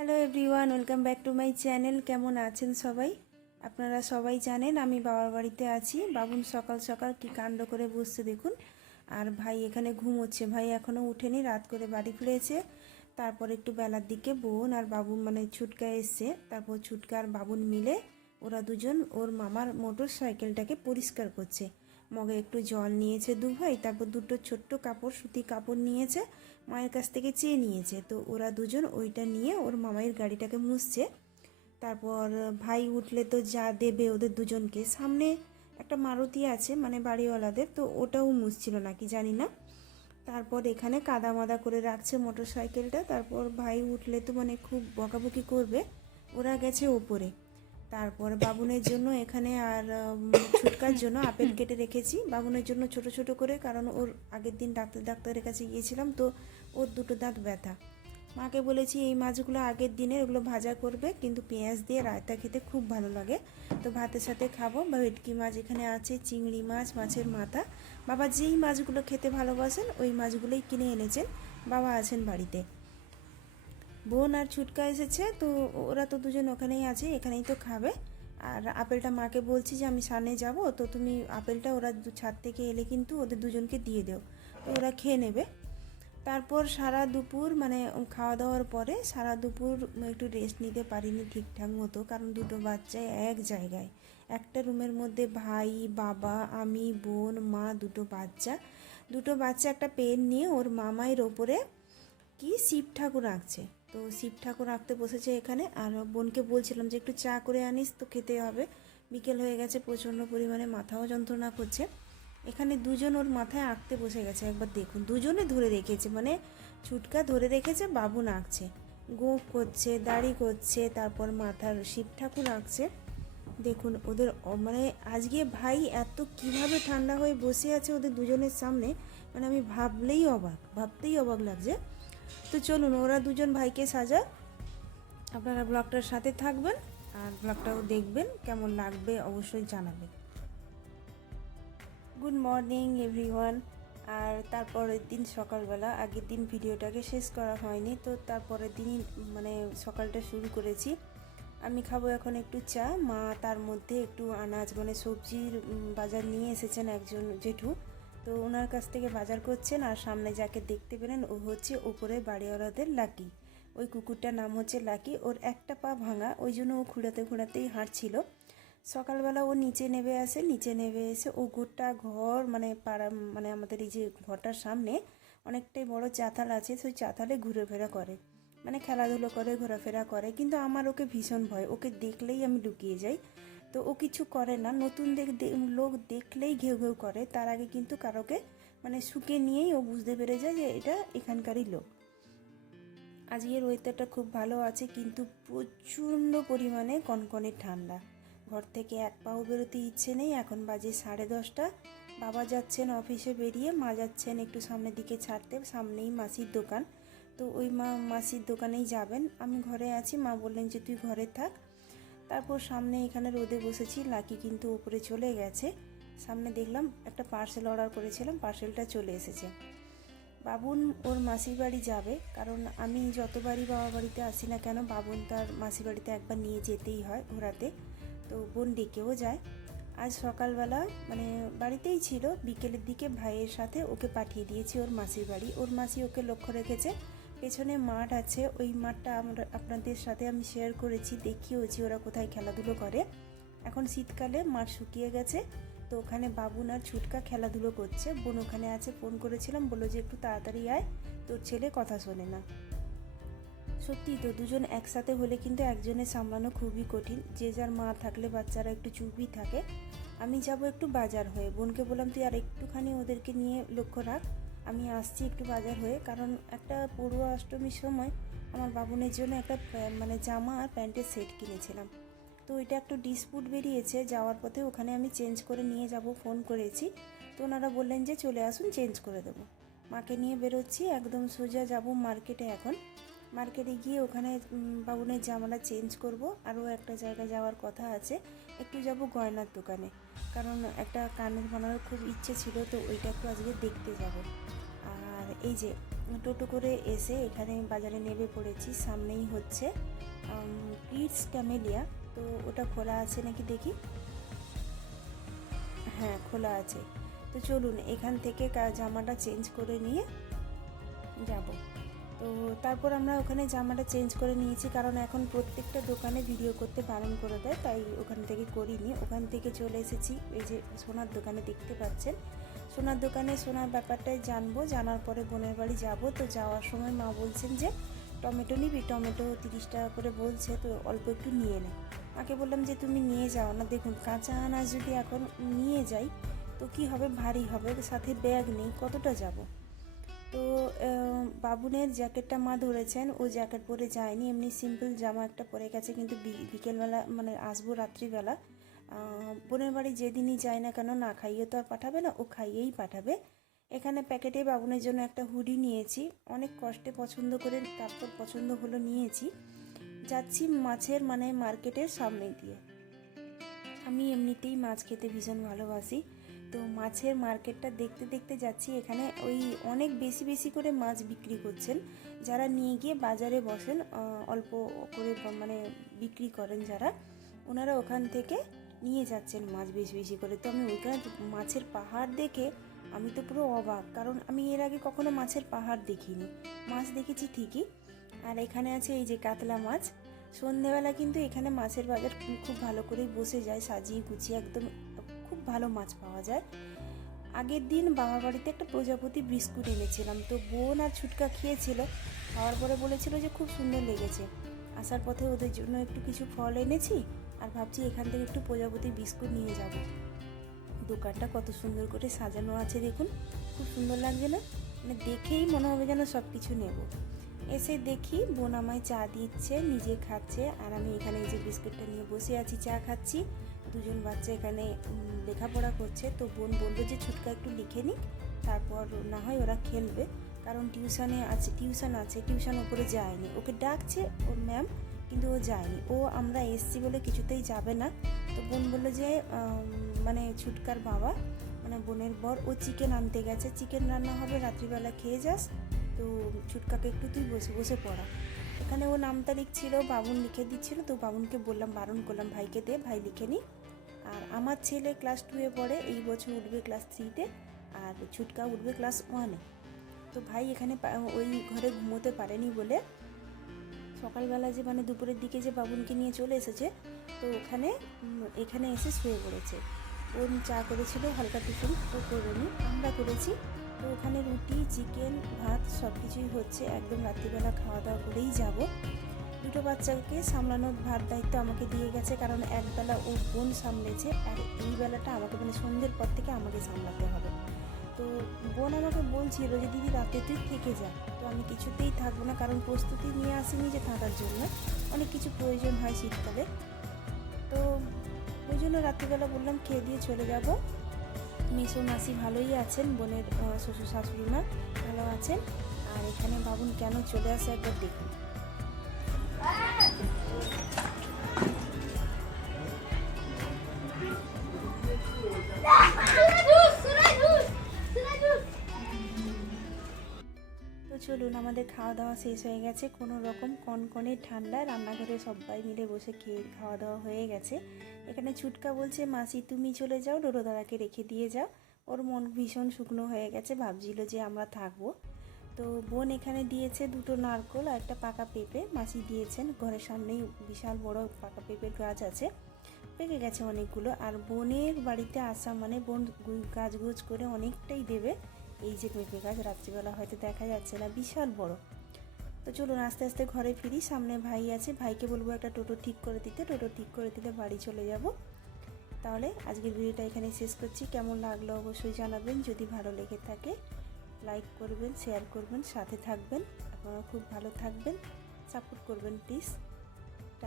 Hello everyone, welcome back to my channel. কেমন আছেন সবাই? আপনারা সবাই জানেন আমি বাবার বাড়িতে আছি। বাবুন সকাল সকাল কী কাণ্ড করে বসছে দেখুন। আর ভাই এখানে ঘুমোচ্ছে। ভাই এখনও উঠেনি, রাত করে বাড়ি ফিরেছে। তারপর একটু বেলার দিকে বোন আর বাবুন মানে ছুটকা এসছে। তারপর ছুটকা আর বাবুন মিলে ওরা দুজন ওর মামার মোটর সাইকেলটাকে পরিষ্কার করছে। মগে একটু জল নিয়েছে দু ভাই, তারপর দুটো ছোট্ট কাপড়, সুতি কাপড় নিয়েছে, মায়ের কাছ থেকে চেয়ে নিয়েছে। তো ওরা দুজন ওইটা নিয়ে ওর মামাইয়ের গাড়িটাকে মুছছে। তারপর ভাই উঠলে তো যা দেবে ওদের দুজনকে। সামনে একটা মারুতি আছে মানে বাড়িওয়ালাদের, তো ওটাও মুছছিল নাকি জানি না। তারপর এখানে কাদা মাদা করে রাখছে মোটর সাইকেলটা। তারপর ভাই উঠলে তো মানে খুব বকাবকি করবে। ওরা গেছে ওপরে। তারপর বাবুনের জন্য এখানে আর ছুটকার জন্য আপেল কেটে রেখেছি বাবুনের জন্য ছোট ছোট করে, কারণ ওর আগের দিন ডাক্তারের কাছে গিয়েছিলাম, তো ওর দুটো দাঁত ব্যথা। মাকে বলেছি এই মাছগুলো আগের দিনের, ওগুলো ভাজা করবে, কিন্তু পেঁয়াজ দিয়ে রায়তা খেতে খুব ভালো লাগে, তো ভাতের সাথে খাবো। বা ভেটকি মাছ এখানে আছে, চিংড়ি মাছ, মাছের মাথা। বাবা যেই মাছগুলো খেতে ভালোবাসেন ওই মাছগুলোই কিনে এনেছেন। বাবা আছেন বাড়িতে, বোন আর ছুটকা এসেছে, তো ওরা তো দুজন ওখানেই আছে, এখানেই তো খাবে। আর আপেলটা মাকে বলছি যে আমি সামনে যাব, তো তুমি আপেলটা ওরা ছাদ থেকে এলে কিন্তু ওদের দুজনকে দিয়ে দাও, তো ওরা খেয়ে নেবে। তারপর সারা দুপুর মানে খাওয়া দাওয়ার পরে সারা দুপুর একটু রেস্ট নিতে পারিনি ঠিকঠাক মতো, কারণ দুটো বাচ্চা এক জায়গায় একটা রুমের মধ্যে, ভাই, বাবা, আমি, বোন, মা, দুটো বাচ্চা একটা পেন নিয়ে ওর মামাইয়ের ওপরে কি শিব ঠাকুর আঁকছে। তো শিব ঠাকুর আঁকতে বসেছে এখানে। আর বোনকে বলছিলাম যে একটু চা করে আনিস, তো খেতে হবে, বিকেল হয়ে গেছে, প্রচণ্ড পরিমাণে মাথাও যন্ত্রণা করছে। এখানে দুজন ওর মাথায় আঁকতে বসে গেছে, একবার দেখুন, দুজনে ধরে রেখেছে, মানে ছুটকা ধরে রেখেছে, বাবুন আঁকছে, গোঁফ করছে, দাড়ি করছে, তারপর মাথার শিব ঠাকুর আঁকছে। দেখুন ওদের মানে আজকে ভাই এত কিভাবে ঠান্ডা হয়ে বসে আছে ওদের দুজনের সামনে, মানে আমি ভাবতেই অবাক লাগছে। তো চলুন ওরা দুজন ভাইকে সাজা, আপনারা ব্লগটার সাথে থাকবেন আর ব্লগটাও দেখবেন, কেমন লাগবে অবশ্যই জানাবেন। Good morning everyone. আর তারপরের দিন সকালবেলা, আগের দিন ভিডিওটাকে শেষ করা হয়নি, তো তারপরের দিনই মানে সকালটা শুরু করেছি। আমি খাবো এখন একটু চা। মা তার মধ্যে একটু আনাজ মানে সবজির বাজার নিয়ে এসেছেন একজন জেঠু, তো ওনার কাছ থেকে বাজার করছেন। আর সামনে যাকে দেখতে পেলেন ও হচ্ছে ওপরে বাড়িওয়ালাদের লাকি। ওই কুকুরটার নাম হচ্ছে লাকি। ওর একটা পা ভাঙা, ওই জন্য ও খুঁড়াতেই হাঁটছিল। সকালবেলা ও নিচে নেমে এসে ও গোটা ঘর মানে পাড়া মানে আমাদের এই যে ঘরটার সামনে অনেকটাই বড় চাতাল আছে, সেই চাতালে ঘুরেফেরা করে, মানে খেলাধুলো করে, ঘোরাফেরা করে। কিন্তু আমার ওকে ভীষণ ভয়, ওকে দেখলেই আমি লুকিয়ে যাই। তো ও কিছু করে না, নতুন লোক দেখলেই ঘেউ ঘেউ করে। তার আগে কিন্তু কারোকে মানে শুকে নিয়েই ও বুঝতে পেরে যায় যে এটা এখানকারই লোক। আজকের ওয়েদারটা খুব ভালো আছে, কিন্তু প্রচণ্ড পরিমাণে কনকনে ঠান্ডা। ঘর থেকে এক পাও বেরোতে ইচ্ছে নেই। এখন বাজে 10:30। বাবা যাচ্ছেন অফিসে বেরিয়ে, মা যাচ্ছেন একটু সামনের দিকে ছাড়তে, সামনেই মাসির দোকান, তো ওই মাসির দোকানেই যাবেন। আমি ঘরে আছি, মা বললেন যে তুই ঘরে থাক। তারপর সামনে এখানে রোদে বসেছি, লাকি কিন্তু উপরে চলে গেছে। সামনে দেখলাম একটা পার্সেল অর্ডার করেছিলাম, পার্সেলটা চলে এসেছে। বাবুন ওর মাসির বাড়ি যাবে, কারণ আমি যতবারই বাবা বাড়িতে আসি না কেন বাবুন তার মাসির বাড়িতে একবার নিয়ে যেতেই হয় ঘোরাতে, তো বোন ডেকেও যায়। আজ সকালবেলা মানে বাড়িতেই ছিল, বিকেলের দিকে ভাইয়ের সাথে ওকে পাঠিয়ে দিয়েছি ওর মাসির বাড়ি। ওর মাসি ওকে লক্ষ্য রেখেছে। পেছনে মাঠ আছে, ওই মাঠটা আমরা আপনাদের সাথে আমি শেয়ার করেছি, দেখিয়েছি ওরা কোথায় খেলাধুলো করে। এখন শীতকালে মাঠ শুকিয়ে গেছে, তো ওখানে বাবুন আর ছুটকা খেলাধুলো করছে। বোন ওখানে আছে, ফোন করেছিলাম, বললো যে একটু তাড়াতাড়ি আয়, তোর ছেলে কথা শোনে না। সত্যি তো, দুজন একসাথে হলে কিন্তু একজনের সামলানো খুবই কঠিন। যে যার মা থাকলে বাচ্চারা একটু চুপই থাকে। আমি যাব একটু বাজার হয়ে, বোনকে বললাম তুই আর একটুখানি ওদেরকে নিয়ে লক্ষ্য রাখ, আমি আসছি একটু বাজার হয়ে। কারণ একটা পড়ুয়া অষ্টমীর সময় আমার বাবুনের জন্য একটা মানে জামা আর প্যান্টের সেট কিনেছিলাম, তো এটা একটু ডিসপুট বেরিয়েছে। যাওয়ার পথে ওখানে আমি চেঞ্জ করে নিয়ে যাব, ফোন করেছি, তো ওনারা বললেন যে চলে আসুন, চেঞ্জ করে দেবো। মাকে নিয়ে বেরোচ্ছি, একদম সোজা যাব মার্কেটে। এখন মার্কেটে গিয়ে ওখানে বাবুনের জামাটা চেঞ্জ করব। আরও একটা জায়গায় যাওয়ার কথা আছে, একটু যাব গয়নার দোকানে, কারণ একটা কানের বানানোর খুব ইচ্ছে ছিল, তো ওইটা একটু আজকে দেখতে যাব। আর এই যে টোটো করে এসে এখানে বাজারে নেমে পড়েছি। সামনেই হচ্ছে কিডস ক্যামেলিয়া, তো ওটা খোলা আছে নাকি দেখি। হ্যাঁ, খোলা আছে। তো চলুন এখান থেকে জামাটা চেঞ্জ করে নিয়ে যাব। তো তারপর আমরা ওখানে জামাটা চেঞ্জ করে নিয়েছি, কারণ এখন প্রত্যেকটা দোকানে ভিডিও করতে বারণ করে দেয়, তাই ওখান থেকে করিনি। ওখান থেকে চলে এসেছি এই যে সোনার দোকানে, দেখতে পাচ্ছেন। সোনার দোকানে সোনার ব্যাপারটাই জানবো, জানার পরে বোনের বাড়ি যাব। তো যাওয়ার সময় মা বলছেন যে টমেটো নিবি, টমেটো 30 টাকা করে বলছে, তো অল্প একটু নিয়ে নে। মাকে বললাম যে তুমি নিয়ে যাও না, দেখুন কাঁচা আনাজ যদি এখন নিয়ে যাই তো কি হবে, ভারী হবে, সাথে ব্যাগ নেই, কতটা যাব। তো বাবুনের জ্যাকেটটা মা ধরেছেন, ও জ্যাকেট পরে যায়নি, এমনি সিম্পল জামা একটা পরে গেছে। কিন্তু বিকেলবেলা মানে আসবো রাত্রিবেলা, বোনের বাড়ি যেদিনই যায় না কেন, না খাইয়ে তো আর পাঠাবে না, ও খাইয়েই পাঠাবে। এখানে প্যাকেটে বাবুনের জন্য একটা হুডি নিয়েছি, অনেক কষ্টে পছন্দ করে তারপর পছন্দ হলো নিয়েছি। যাচ্ছি মাছের মানে মার্কেটের সামনে দিয়ে। আমি এমনিতেই মাছ খেতে ভীষণ ভালোবাসি, তো মাছের মার্কেটটা দেখতে দেখতে যাচ্ছি। এখানে ওই অনেক বেশি বেশি করে মাছ বিক্রি করছেন, যারা নিয়ে গিয়ে বাজারে বসেন, অল্প করে মানে বিক্রি করেন যারা, ওনারা ওখান থেকে নিয়ে যাচ্ছেন মাছ বেশি বেশি করে। তো আমি ওইখানে মাছের পাহাড় দেখে আমি তো পুরো অবাক, কারণ আমি এর আগে কখনো মাছের পাহাড় দেখিনি। মাছ দেখেছি ঠিকই, আর এখানে আছে এই যে কাতলা মাছ। সন্ধেবেলা কিন্তু এখানে মাছের বাজার খুব ভালো করেই বসে যায়, সাজিয়ে গুছিয়ে, একদম খুব ভালো মাছ পাওয়া যায়। আগের দিন বাবার বাড়িতে একটা প্রজাপতি বিস্কুট এনেছিলাম, তো বোন আর ছুটকা খেয়েছিল, খাওয়ার পরে বলেছিল যে খুব সুন্দর লেগেছে। আসার পথে ওদের জন্য একটু কিছু ফল এনেছি, আর ভাবছি এখান থেকে একটু প্রজাপতি বিস্কুট নিয়ে যাব। দোকানটা কত সুন্দর করে সাজানো আছে দেখুন, খুব সুন্দর লাগছে না? মানে দেখেই মনে হবে যেন সব কিছু নেব। এসে দেখি বোন আমায় চা দিচ্ছে, নিজে খাচ্ছে, আর আমি এখানে এই যে বিস্কুটটা নিয়ে বসে আছি, চা খাচ্ছি। দুজন বাচ্চা এখানে লেখাপড়া করছে, তো বোন বললো যে ছুটকা একটু লিখে নিক, তারপর না হয় ওরা খেলবে, কারণ টিউশন আছে, টিউশন ওপরে যায়নি। ওকে ডাকছে ওর ম্যাম, কিন্তু ও যায়নি। ও আমরা এসছি বলে কিছুতেই যাবে না। তো বোন বললো যে মানে ছুটকার বাবা মানে বোনের বর, ও চিকেন আনতে গেছে, চিকেন রান্না হবে, রাত্রিবেলা খেয়ে যাস, তো ছুটকাকে একটু তুই বসে বসে পড়া। এখানে ও নাম তারিখ ছিল, বাবুন লিখে দিচ্ছিল, তো বাবুনকে বললাম, বারণ করলাম ভাইকে দে, ভাই লিখে নি। আর আমার ছেলে ক্লাস 2-এ পড়ে, এই বছর উঠবে ক্লাস 3-তে, আর ছুটকা উঠবে ক্লাস 1-এ। তো ভাই এখানে ওই ঘরে ঘুমোতে পারেনি বলে সকালবেলা যে মানে দুপুরের দিকে যে বাবুনকে নিয়ে চলে এসেছে, তো এখানে এসে শুয়ে পড়েছে। বোন চা করেছিল, হালকা টিফিন ও করেনি, আমরা করেছি। তো ওখানে রুটি, চিকেন, ভাত সব কিছুই হচ্ছে, একদম রাত্রিবেলা খাওয়া দাওয়া করেই যাব। দুটো বাচ্চাকে সামলানোর ভার দায়িত্ব আমাকে দিয়ে গেছে, কারণ একবেলা ও বোন সামলেছে, আর এই বেলাটা আমাকে মানে সন্ধ্যের পর থেকে আমাকে সামলাতে হবে। তো বোন আমাকে বলছিল যে দিদি রাতে তুই থেকে যা, তো আমি কিছুতেই থাকবো না, কারণ প্রস্তুতি নিয়ে আসিনি যে থাকার জন্য, অনেক কিছু প্রয়োজন হয় শীতকালে। তো ওই জন্য রাত্রিবেলা বললাম খেয়ে দিয়ে চলে যাব। মেসো মাসি ভালোই আছেন, বোনের শ্বশুর শাশুড়ি মা ভালো আছেন। আর এখানে বাবুন কেন চলে আসে একবার দেখুন। তো চলুন, আমাদের খাওয়া দাওয়া শেষ হয়ে গেছে, কোনো রকম কনকনে ঠান্ডা, রান্নাঘরে সবাই মিলে বসে খেয়ে খাওয়া দাওয়া হয়ে গেছে। এখানে ছুটকা বলছে মাসি তুমি চলে যাও, ডোডো দাদাকে রেখে দিয়ে যাও, ওর মন ভীষণ শুকনো হয়ে গেছে, ভাবছিল যে আমরা থাকবো। তো বোন এখানে দিয়েছে দুটো নারকোল আর একটা পাকা পেঁপে, মাসি দিয়েছেন। ঘরের সামনেই বিশাল বড় পাকা পেঁপের গাছ আছে, পেকে গেছে অনেকগুলো। আর বোনের বাড়িতে আসা মানে বোন গাছগুজ করে অনেকটাই দেবে। এই যে পেঁপে গাছ, রাত্রিবেলা হয়তো দেখা যাচ্ছে না, বিশাল বড়। তো চলুন আস্তে আস্তে ঘরে ফিরি, সামনে ভাই আছে, ভাইকে বলবো একটা টোটো ঠিক করে দিতে, টোটো ঠিক করে দিলে বাড়ি চলে যাব। তাহলে আজকের ভিডিওটা এখানে শেষ করছি। কেমন লাগলো অবশ্যই জানাবেন, যদি ভালো লেগে থাকে লাইক করবেন, শেয়ার করবেন, সাথে থাকবেন। আপনারা খুব ভালো থাকবেন, সাপোর্ট করবেন প্লিজ।